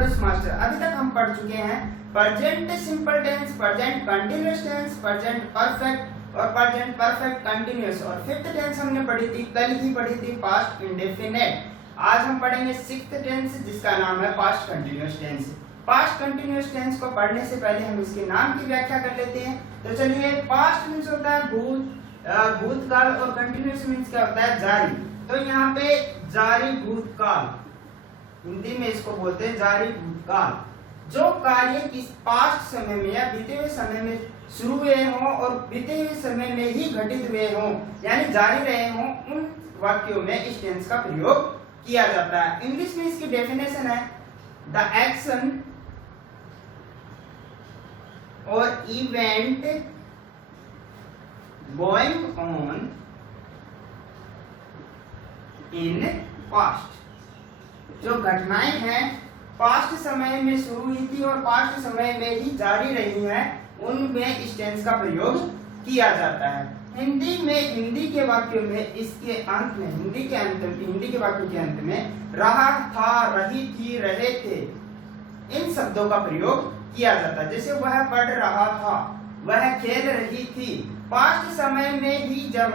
Produce master. अभी तक हम पढ़ चुके हैं present simple tense, present continuous tense, present perfect और प्रेजेंट परफेक्ट कंटीन्यूअस। और फिफ्थ टेंस हमने पढ़ी थी, कल ही पढ़ी थी, पास्ट इंडेफिनिट। आज हम पढ़ेंगे सिक्स्थ टेंस जिसका नाम है past continuous tense. Past continuous tense को पढ़ने से पहले हम इसके नाम की व्याख्या कर लेते हैं। तो चलिए, पास्ट मींस होता है भूतकाल और कंटीन्यूअस मींस क्या होता है, जारी। तो यहाँ पे जारी भूतकाल, हिंदी में इसको बोलते हैं जारी भूतकाल। जो कार्य किस पास्ट समय में या बीते हुए समय में शुरू हुए हों और बीते हुए समय में ही घटित हुए हों, यानी जारी रहे हों, उन वाक्यों में इस टेंस का प्रयोग किया जाता है। इंग्लिश में इसकी डेफिनेशन है द एक्शन और event going on in past. जो घटनाएं हैं पास्ट समय में शुरू हुई थी और पास्ट समय में ही जारी रही हैं, उनमें इस टेंस का प्रयोग किया जाता है। हिंदी के वाक्यों में इसके अंत में, हिंदी के वाक्यों के अंत में रहा था, रही थी, रहे थे, इन शब्दों का प्रयोग किया जाता है। जैसे वह पढ़ रहा था, वह खेल रही थी। पास्ट समय में ही जब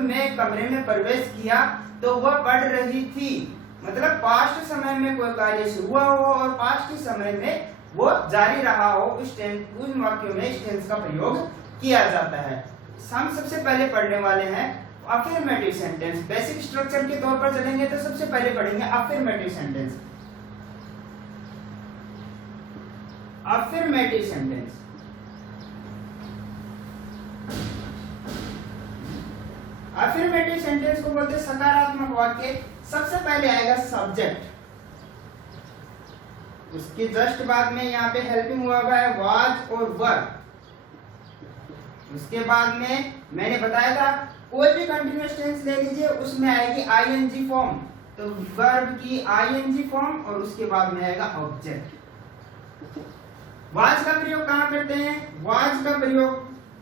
मैं कमरे में प्रवेश किया तो वह पढ़ रही थी। मतलब पास्ट समय में कोई कार्य शुरू हुआ हो और पास्ट समय में वो जारी रहा हो, उन वाक्यों में इस टेंस का प्रयोग किया जाता है। हम सबसे पहले पढ़ने वाले हैं अफर्मेटिव सेंटेंस। बेसिक स्ट्रक्चर के तौर पर चलेंगे तो सबसे पहले पढ़ेंगे affirmative sentence. Affirmative sentence affirmative sentence को बोलते हैं सकारात्मक वाक्य। सबसे पहले आएगा सब्जेक्ट, उसके जस्ट बाद में यहाँ पे हेल्पिंग हुआ है वाज और वर। उसके बाद में मैंने बताया था कोई भी कंटीन्यूअस टेंस ले लीजिए, उसमें आएगी आईएनजी फॉर्म, तो वर्ब की आईएनजी फॉर्म, और उसके बाद में आएगा ऑब्जेक्ट। वाज का प्रयोग कहाँ करते हैं, वाज का प्रयोग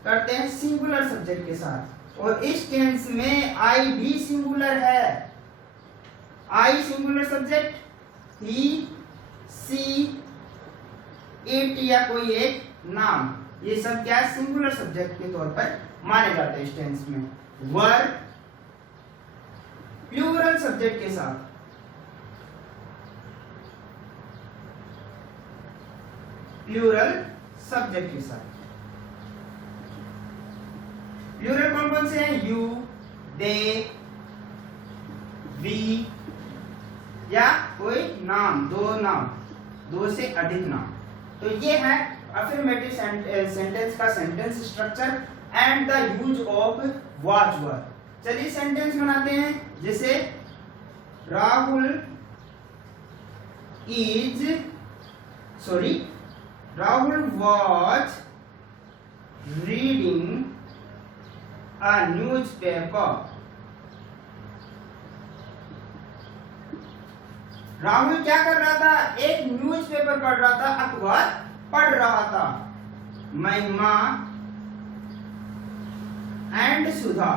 करते हैं सिंगुलर सब्जेक्ट के साथ, और इस टेंस में आई भी सिंगुलर है। I singular subject, he, she, it या कोई एक नाम, ये सब क्या है, सिंगुलर सब्जेक्ट के तौर पर माने जाते हैं इस टेंस में। वर प्लूरल सब्जेक्ट के साथ, प्लूरल सब्जेक्ट के साथ। प्लूरल कौन कौन से हैं, यू, दे, वी, या कोई नाम, दो से अधिक नाम। तो ये है अफर्मेटिव सेंटेंस का sentence structure and the use of was वर। चलिए सेंटेंस बनाते हैं। जैसे Rahul was reading a newspaper। Rahul क्या कर रहा था, एक न्यूज़पेपर पढ़ रहा था, अखबार पढ़ रहा था। महिमा एंड सुधा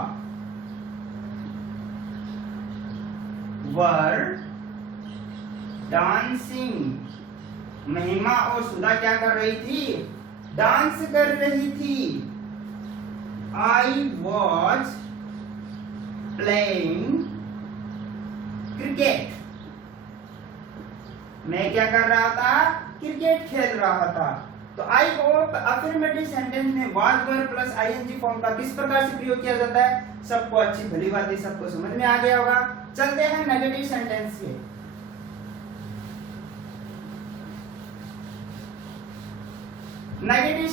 वर डांसिंग। महिमा और सुधा क्या कर रही थी, डांस कर रही थी। I was playing cricket. मैं क्या कर रहा था, क्रिकेट खेल रहा था। तो आई होप अफर्मेटिव सेंटेंस में was verb plus ING form का किस प्रकार से प्रयोग किया जाता है, सबको अच्छी भली बात सबको समझ में आ गया होगा। चलते हैं नेगेटिव सेंटेंस के। नेगेटिव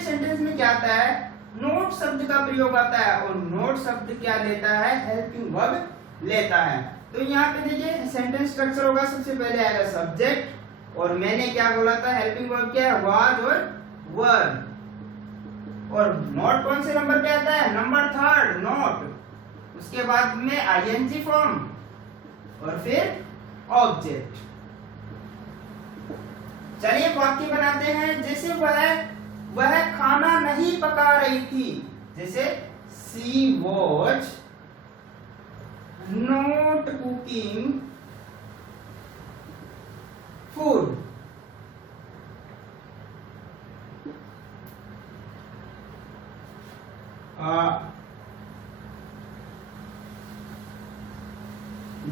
सेंटेंस में क्या आता है, नोट शब्द का प्रयोग आता है, और नोट शब्द क्या लेता है, हेल्पिंग वर्ब लेता है। तो यहाँ पे देखिए सेंटेंस स्ट्रक्चर होगा, सबसे पहले आएगा सब्जेक्ट, और मैंने क्या बोला था, हेल्पिंग वर्ब क्या है, वाज और वर। और नोट कौन से नंबर पे आता है, नंबर थर्ड, नोट। उसके बाद में आईएनजी फॉर्म और फिर ऑब्जेक्ट। चलिए वाक्य बनाते हैं। जैसे वह खाना नहीं पका रही थी, जैसे she was not cooking food.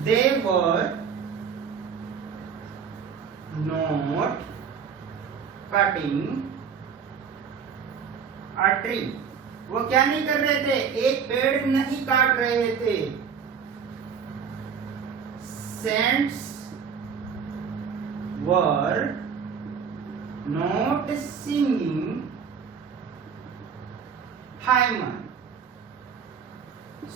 They were not cutting a tree. वो क्या नहीं कर रहे थे, एक पेड़ नहीं काट रहे थे। Saints were not singing hymn.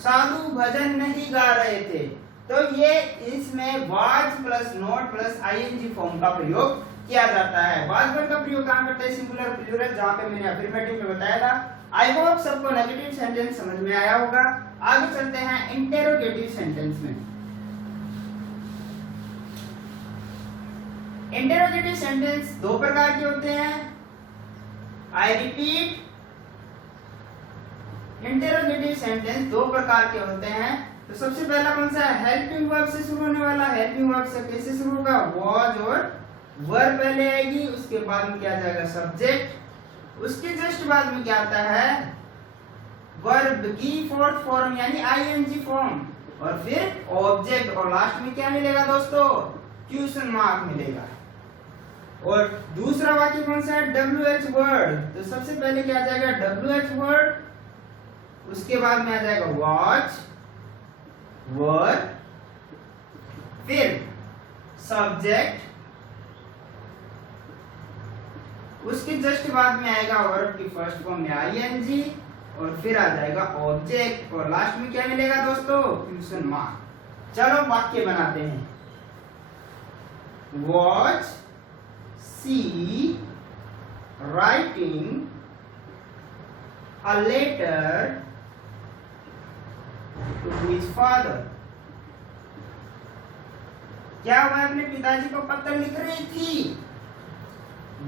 साधु भजन नहीं गा रहे थे। तो ये इसमें was plus not plus ING form का प्रयोग किया जाता है। वाज वर्ब का प्रयोग कहां करते हैं, सिंगुलर प्लूरल, जहां पे मैंने अफर्मेटिव में बताया था। आई होप सबको नेगेटिव सेंटेंस समझ में आया होगा। आगे चलते हैं इंटेरोगेटिव सेंटेंस में। इंटेरोगेटिव सेंटेंस दो प्रकार के होते हैं। आई रिपीट, इंटेरोगेटिव सेंटेंस दो प्रकार के होते हैं। तो सबसे पहला कौन सा है, हेल्पिंग वर्ब से शुरू होने वाला। हेल्पिंग वर्ब से कैसे शुरू होगा, वाज और वर्ब पहले आएगी, उसके बाद में क्या जाएगा सब्जेक्ट, उसके जस्ट बाद में क्या आता है वर्ब की फोर्थ फॉर्म यानी आईएनजी फॉर्म, और फिर ऑब्जेक्ट, और लास्ट में क्या मिलेगा दोस्तों, क्वेश्चन मार्क मिलेगा। और दूसरा वाक्य कौन सा है, WH वर्ड। तो सबसे पहले क्या आ जाएगा WH वर्ड, उसके बाद में आ जाएगा वॉच वर्ब, फिर सब्जेक्ट, उसके जस्ट बाद में आएगा वर्ब की फर्स्ट फॉर्म में आईएनजी, और फिर आ जाएगा ऑब्जेक्ट, और लास्ट में क्या मिलेगा दोस्तों, क्वेश्चन मार्क। चलो वाक्य बनाते हैं। Was she writing a letter to his father. क्या वह अपने पिताजी को पत्र लिख रही थी।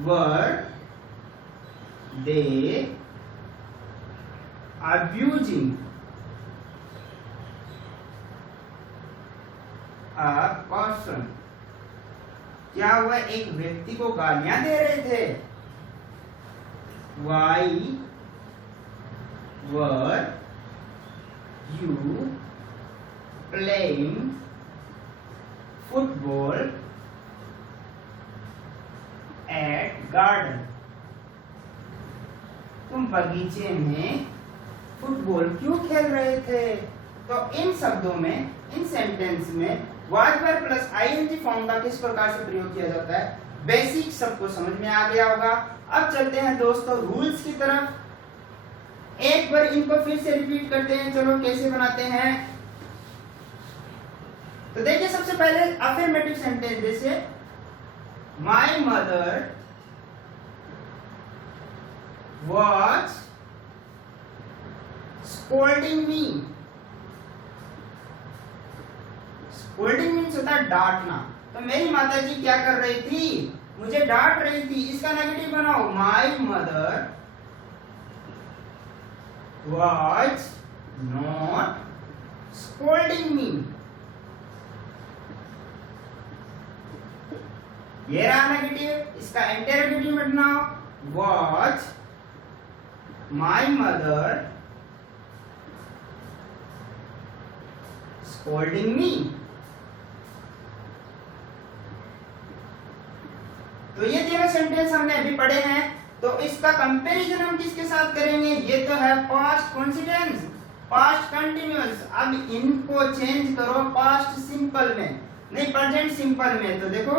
Were they abusing a person? क्या वह एक व्यक्ति को गालियां दे रहे थे। Why were you playing football at garden. तुम बगीचे में फुटबॉल क्यों खेल रहे थे। तो इन शब्दों में, इन सेंटेंस में was verb plus ING form का किस प्रकार से प्रयोग किया जाता है, बेसिक सबको समझ में आ गया होगा। अब चलते हैं दोस्तों रूल्स की तरफ। एक बार इनको फिर से रिपीट करते हैं, चलो कैसे बनाते हैं। तो देखिए सबसे पहले अफर्मेटिव सेंटेंस, जैसे My mother was scolding me. Scolding means होता है डांटना। तो मेरी माताजी क्या कर रही थी, मुझे डांट रही थी। इसका नेगेटिव बनाओ, My mother was not scolding me. ये रहा नेगेटिव, इसका इंटेरोगेटिव में बनाओ, वॉच माई मदर स्कोल्डिंग मी। तो ये तीनों सेंटेंस हमने अभी पढ़े हैं। तो इसका कंपैरिजन हम किसके साथ करेंगे, ये तो है पास्ट कॉन्सिडेंस, पास्ट कंटिन्यूअस। अब इनको चेंज करो पास्ट सिंपल में, नहीं प्रेजेंट सिंपल में। तो देखो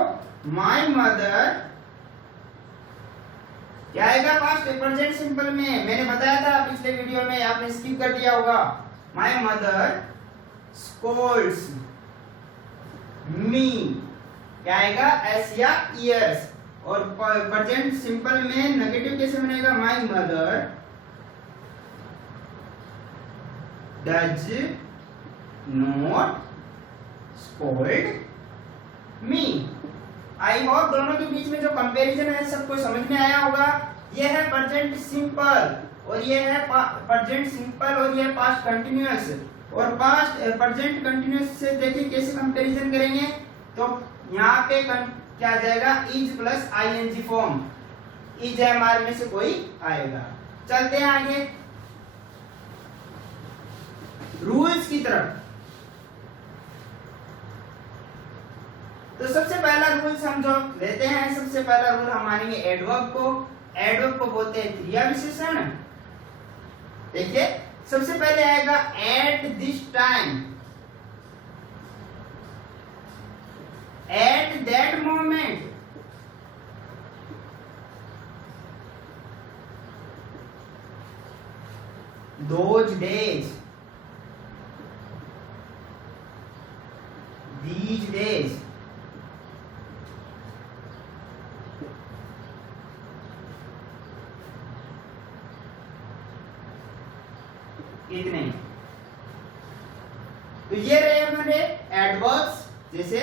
माई मदर क्या आएगा पास्ट प्रेजेंट सिंपल में, मैंने बताया था पिछले वीडियो में, आपने स्किप कर दिया होगा। माई मदर स्कोल्ड्स मी, क्या आएगा एस या ईयर्स। और प्रेजेंट सिंपल में नेगेटिव कैसे बनेगा, my mother does not scold me. I hope दोनों के बीच में जो कंपैरिजन है सबको समझ में आया होगा। ये है प्रेजेंट सिंपल और ये है प्रेजेंट सिंपल और ये है पास्ट कंटिन्यूअस। और पास्ट प्रेजेंट कंटिन्यूअस से देखिए कैसे कंपैरिजन करेंगे। तो यहाँ पे क्या आ जाएगा, is plus ING form, is है हमारे में से कोई आएगा। चलते हैं आगे रूल्स की तरफ। तो सबसे पहला रूल समझो लेते हैं। सबसे पहला रूल हम मानेंगे एडवर्ब को। एडवर्ब को बोलते हैं क्रिया विशेषण। देखिए सबसे पहले आएगा eight this time, at that moment, those days, these days, इतने। तो ये रहे हमारे एडवर्ब्स। जैसे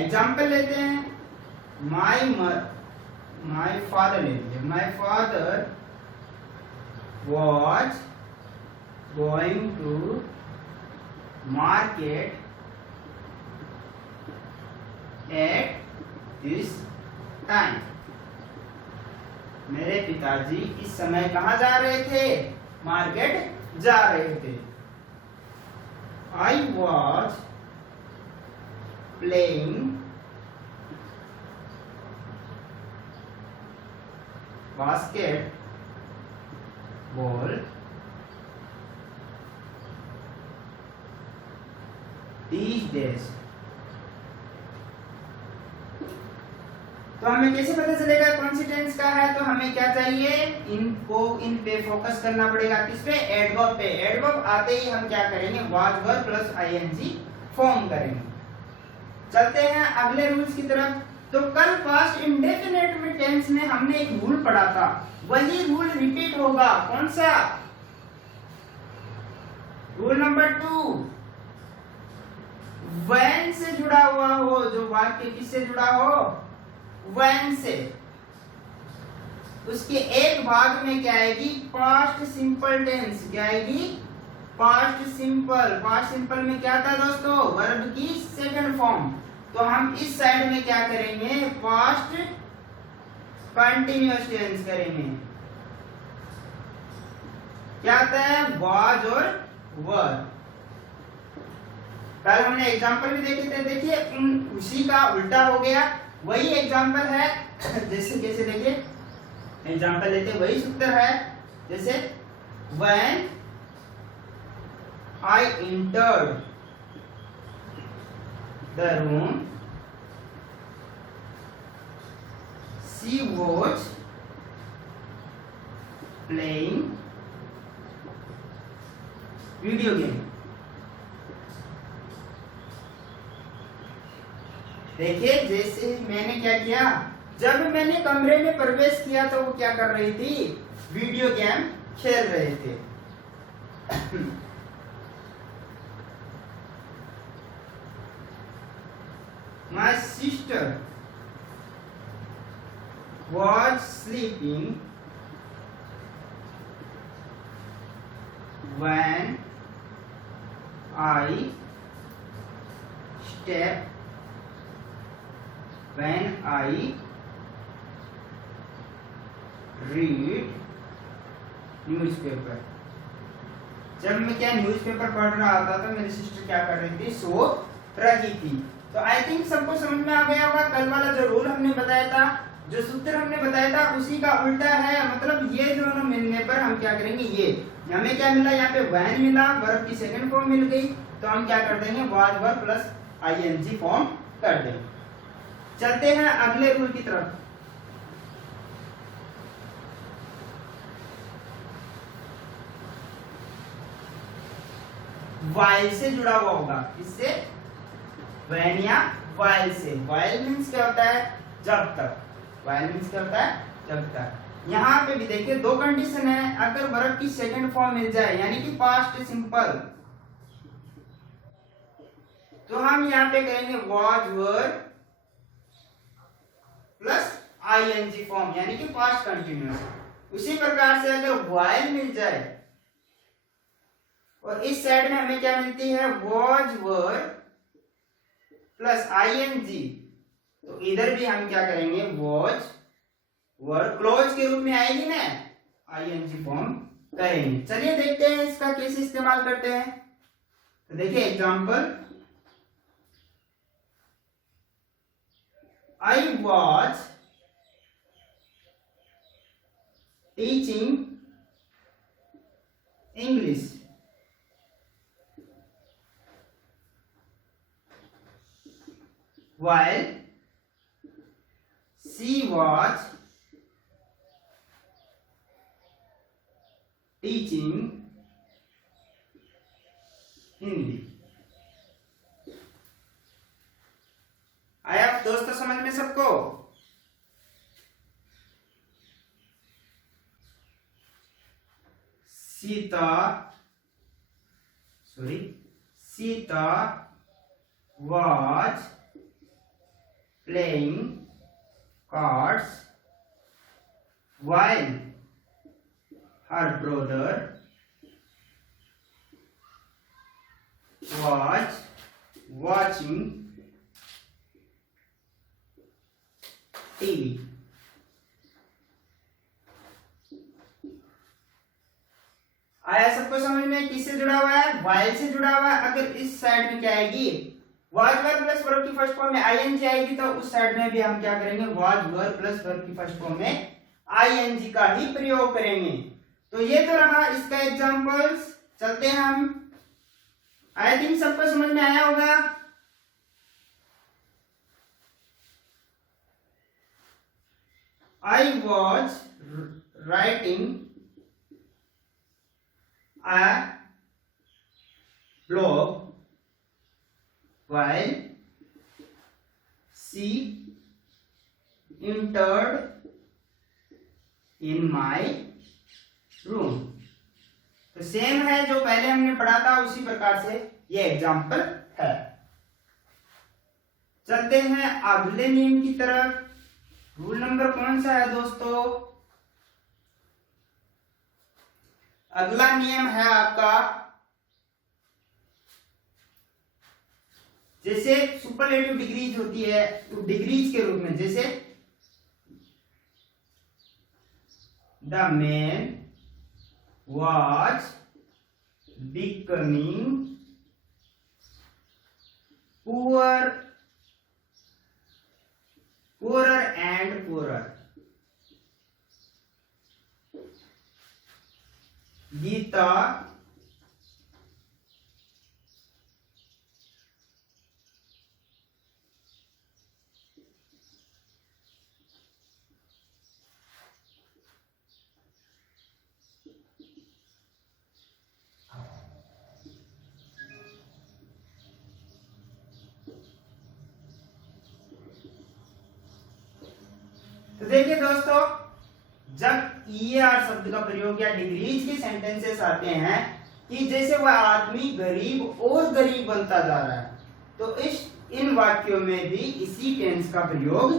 एग्जाम्पल लेते हैं, माई फादर ले लीजिए, my father was going to market at this time. मेरे पिताजी इस समय कहाँ जा रहे थे? मार्केट जा रहे थे। I was playing basketball these days। तो हमें कैसे पता चलेगा कौन सी टेंस का है? तो हमें क्या चाहिए? इन पे फोकस करना पड़ेगा। किस पे? एडवर्ब पे। एडवर्ब आते ही हम क्या करेंगे? Was verb plus ING form करेंगे। चलते हैं अगले रूल्स की तरफ। तो कल पास्ट इंडेफिनिट में टेंस में हमने एक रूल पढ़ा था, वही रूल रिपीट होगा। कौन सा? रूल नंबर 2, व्हेन से जुड़ा हुआ हो, जो वाक्य किससे जुड़ा हो? व्हेन से। उसके एक भाग में क्या आएगी? Past simple tense. क्या आएगी? Past simple. पास्ट सिंपल में क्या था दोस्तों? वर्ब की सेकंड फॉर्म। तो हम इस साइड में क्या करेंगे? पास्ट कंटिन्यूअस टेंस करेंगे। क्या आता है? वाज और वर। कल हमने एग्जांपल भी देखे थे, देखिए उसी का उल्टा हो गया। वही एग्जाम्पल है, जैसे कैसे देखिए एग्जाम्पल लेते वही सूत्र है। जैसे when I entered the room she was playing video game। देखिए जैसे मैंने क्या किया, जब मैंने कमरे में प्रवेश किया तो वो क्या कर रही थी? वीडियो गेम खेल रहे थे। My sister was sleeping when I stepped when I read newspaper। जब मैं क्या न्यूज़पेपर पढ़ रहा था तो मेरी सिस्टर क्या कर रही थी? सो रही थी। तो आई थिंक सबको समझ में आ गया होगा। कल वाला जो रूल हमने बताया था, जो सूत्र हमने बताया था, उसी का उल्टा है। मतलब ये दोनों मिलने पर हम क्या करेंगे? ये हमें क्या मिला? यहाँ पे व्हेन मिला, वर्ब की सेकंड फॉर्म मिल गई, तो हम क्या कर देंगे? Was verb plus ING form कर देंगे। चलते हैं अगले रूल की तरफ। वाइल से जुड़ा हुआ होगा। किससे? व्हेन या वाइल से। वाइल मीन्स क्या होता है? जब तक। वाइल मीन्स क्या होता है? जब तक। यहाँ पे भी देखिए दो कंडीशन है। अगर वर्ब की सेकंड फॉर्म मिल जाए यानी कि पास्ट सिंपल, तो हम यहाँ पे करेंगे was verb plus ING form यानी कि पास्ट कंटिन्यूअस। उसी प्रकार से अगर वाइल मिल जाए और इस साइड में हमें क्या मिलती है? वाज वर प्लस आईएनजी, तो इधर भी हम क्या करेंगे? वाज वर क्लोज के रूप में आएगी ना, आईएनजी फॉर्म करेंगे। चलिए देखते हैं इसका कैसे इस्तेमाल करते हैं। तो देखिए example, I was teaching English. While she was teaching Hindi. आया दोस्तों समझ में सबको? Sita was playing cards while her brother was watching TV. आया सबको समझ में? किससे जुड़ा हुआ है? while से जुड़ा हुआ है। अगर इस साइड में क्या आएगी, was verb प्लस वर्ब की फर्स्ट फॉर्म में ing आएगी, तो उस साइड में भी हम क्या करेंगे, was verb प्लस वर्ब की फर्स्ट फॉर्म में ing का ही प्रयोग करेंगे। तो ये तो रहा इसका एग्जांपल्स। चलते हैं हम। आई थिंक सबको समझ में आया होगा। I was writing a blog while she entered in my room। तो सेम है जो पहले हमने पढ़ा था, उसी प्रकार से ये एग्जाम्पल है। चलते हैं अगले नियम की तरफ। रूल नंबर कौन सा है दोस्तों? अगला नियम है आपका, जैसे सुपरलेटिव डिग्रीज होती है तो डिग्रीज के रूप में, जैसे the man was becoming poorer and poorer। Gita तो देखिए दोस्तों, जब ईआर शब्द का प्रयोग या डिग्रीज के सेंटेंसेस आते हैं कि जैसे वह आदमी गरीब और गरीब बनता जा रहा है, तो इन वाक्यों में भी इसी टेंस का प्रयोग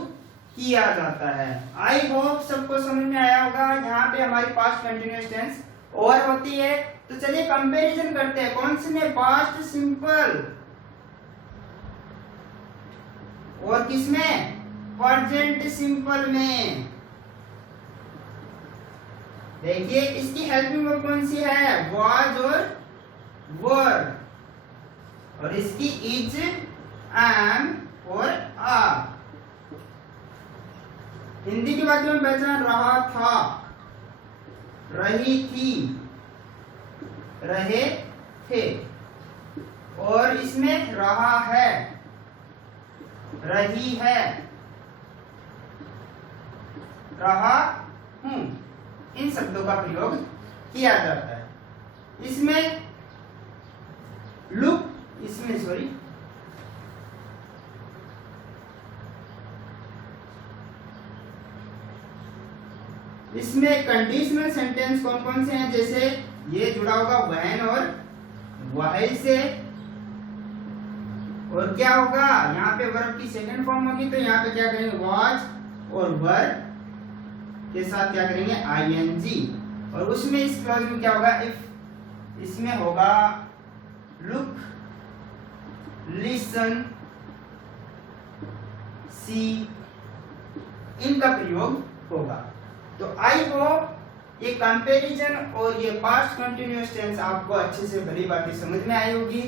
किया जाता है। आई होप सबको समझ में आया होगा। यहाँ पे हमारी पास्ट कंटिन्यूअस टेंस और होती है। तो चलिए कंपैरिजन करते हैं, कौन से में पास्ट सिंपल और किसमें प्रेजेंट सिंपल में। देखिए इसकी हेल्पिंग वर्ब कौन सी है, वाज और वर, और इसकी इज, एम और आर। हिंदी की बात में पहचान रहा था, रही थी, रहे थे, और इसमें रहा है, रही है, रहा हूं, इन शब्दों का प्रयोग किया जाता है। इसमें लुक, इसमें कंडीशनल सेंटेंस कौन कौन से हैं, जैसे ये जुड़ा होगा व्हेन और व्हाइल से, और क्या होगा यहाँ पे वर्ब की सेकंड फॉर्म होगी, तो यहाँ पे क्या करेंगे, वाज और वर के साथ क्या करेंगे, आईएनजी, और उसमें इस क्लॉज में क्या होगा, इफ, इसमें होगा लुक, लिसन, सी, इनका प्रयोग होगा। तो आई होप ये कंपैरिजन और ये पास्ट कंटिन्यूअस टेंस आपको अच्छे से भली बातें समझ में आई होगी।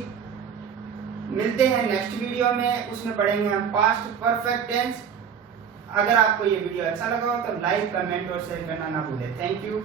मिलते हैं नेक्स्ट वीडियो में, उसमें पढ़ेंगे हम पास्ट परफेक्ट टेंस। अगर आपको ये वीडियो अच्छा लगा हो तो लाइक, कमेंट और शेयर करना ना भूलें। Thank you.